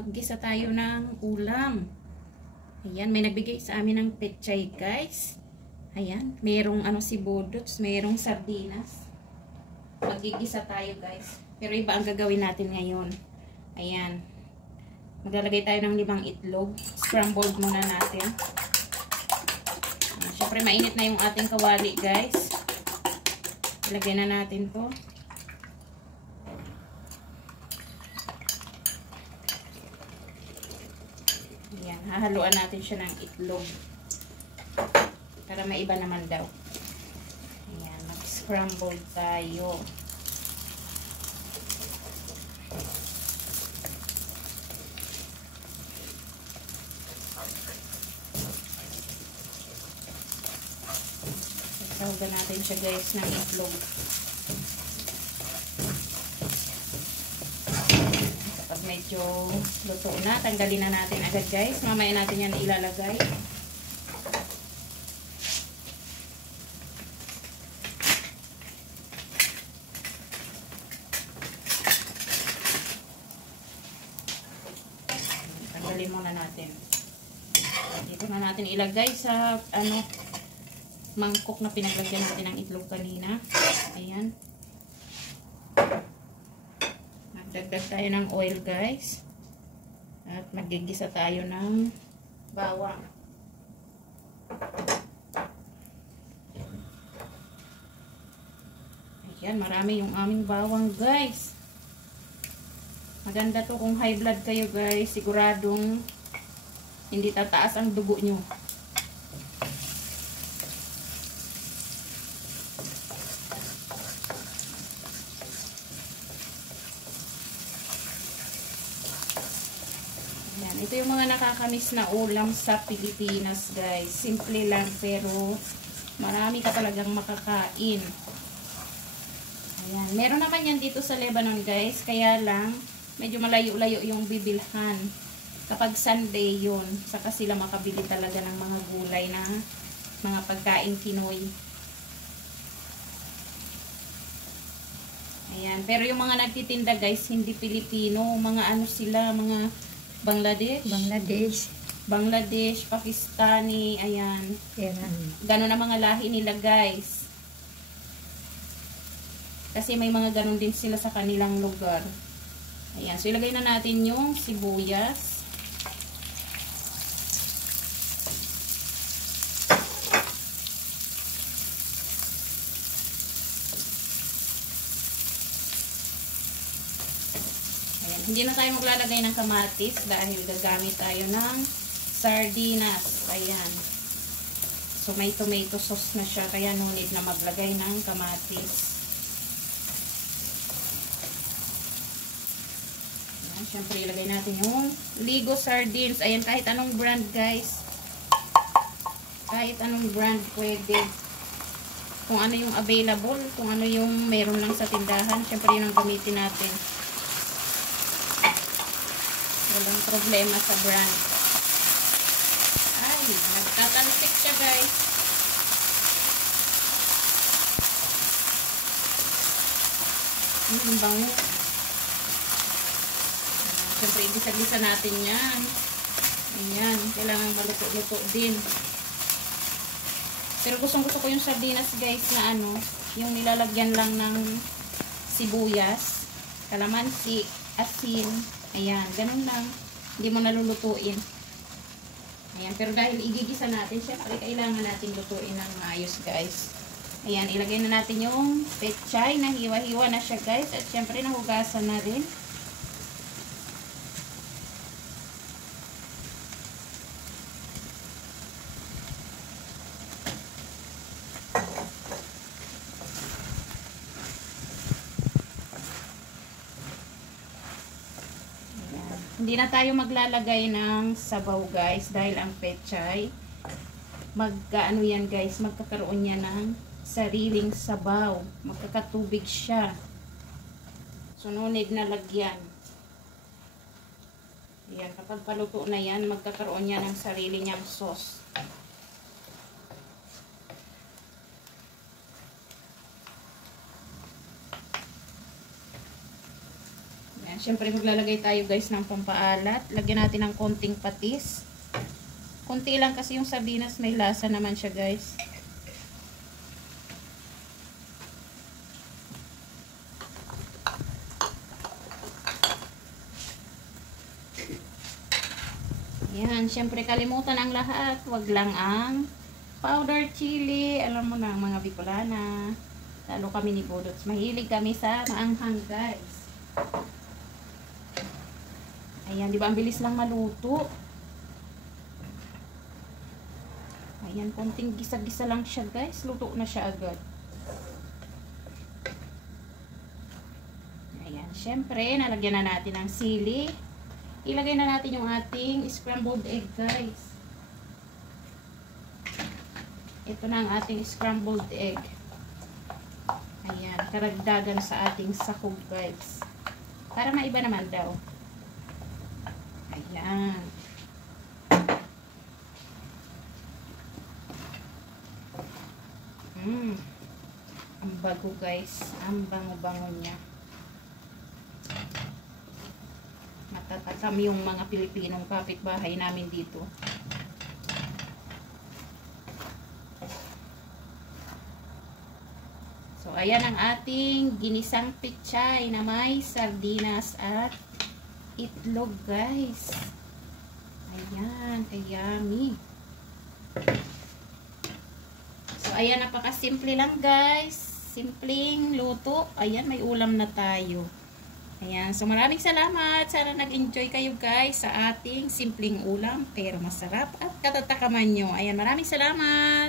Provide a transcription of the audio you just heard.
Maggisa tayo ng ulam. Ayan, may nagbigay sa amin ng pechay, guys. Ayan, merong sibudots, merong sardinas. Maggigisa tayo, guys. Pero iba ang gagawin natin ngayon. Ayan. Maglalagay tayo ng 5 itlog. Scrambled muna natin. Ayan, syempre mainit na yung ating kawali, guys. Ilagay na natin to. Ayan, hahaluan natin siya ng itlog. Para maiba naman daw. Ayan, mag-scramble tayo. Sasawagan natin siya, guys, ng itlog. Kapag medyo luto na, tanggalin na natin agad, guys. Mamaya natin yan ilalagay. Tanggalin muna natin. Dito na natin ilagay sa mangkok na pinaglagyan natin ng itlog kanina. Ayan. Magdagdag tayo ng oil, guys. At magigisa tayo ng bawang. Ayan, marami yung aming bawang, guys. Maganda to kung high blood kayo, guys. Siguradong hindi tataas ang dugo nyo. Ayan, ito yung mga nakakamiss na ulam sa Pilipinas, guys. Simple lang pero marami ka talagang makakain. Ayan, meron naman yan dito sa Lebanon, guys. Kaya lang medyo malayo-layo yung bibilhan. Kapag Sunday yun, saka sila makabili talaga ng mga gulay na mga pagkain Pinoy. Ayan, pero yung mga nagtitinda, guys, hindi Pilipino, mga sila, mga Bangladesh, Pakistani, ayan. Ganon ang mga lahi nila, guys. Kasi may mga ganon din sila sa kanilang lugar. Ayan, so ilagay na natin yung sibuyas. Ayan, hindi na tayo maglalagay ng kamatis dahil gagamit tayo ng sardinas. Ayan. So may tomato sauce na siya, kaya no need na maglagay ng kamatis. Siyempre, ilagay natin yung Ligo Sardines. Ayan, kahit anong brand, guys. Kahit anong brand pwede. Kung ano yung available, kung ano yung meron lang sa tindahan, siyempre yun ang gamitin natin. Walang problema sa brand. Ay, nagtatalsik siya, guys. Bango. Siyempre, igisa-gisa natin yan. Ayan. Kailangan maluto-luto din. Pero gustong-gusto ko yung sardinas, guys, na yung nilalagyan lang ng sibuyas, kalamansi, asin. Ayan. Ganun lang. Hindi mo nalulutuin. Ayan. Pero dahil igigisa natin, siyempre, kailangan natin lutuin ng maayos, guys. Ayan. Ilagay na natin yung pechay na hiwa-hiwa na siya, guys. At siyempre, nahugasan na rin. Hindi na tayo maglalagay ng sabaw, guys, dahil ang pechay magkaano yan, guys, magkakaroon yan ng sariling sabaw, magkakatubig siya, so no need na lagyan. Ayan, kapag paluto na yan, magkakaroon yan ng sarili niyang sauce. Siyempre maglalagay tayo guys ng pampaalat. Lagyan natin ng konting patis. Konti lang kasi yung sardinas, may lasa naman siya guys. Yan, siyempre kalimutan ang lahat. Wag lang ang powder chili. Alam mo na mga Bicolana. Lalo kami ni Budots. Mahilig kami sa maanghang guys. Ayan, di ba ang bilis lang maluto? Ayan, konting gisa-gisa lang siya guys. Luto na siya agad. Ayan, syempre, nalagyan na natin ng sili. Ilagay na natin yung ating scrambled egg guys. Ito na ang ating scrambled egg. Ayan, karagdagan sa ating sahog guys. Para maiba naman daw. Ayan. Ang bago guys. Ang bango-bango niya. Matatakam yung mga Pilipinong kapitbahay namin dito. So, ayan ang ating ginisang pechay na may sardinas at itlog guys. Ayan, kayami. So, ayan, napakasimple lang guys. Simpleng luto. Ayan, may ulam na tayo. Ayan, so maraming salamat. Sana nag-enjoy kayo guys sa ating simpleng ulam pero masarap at katatakaman nyo. Ayan, maraming salamat.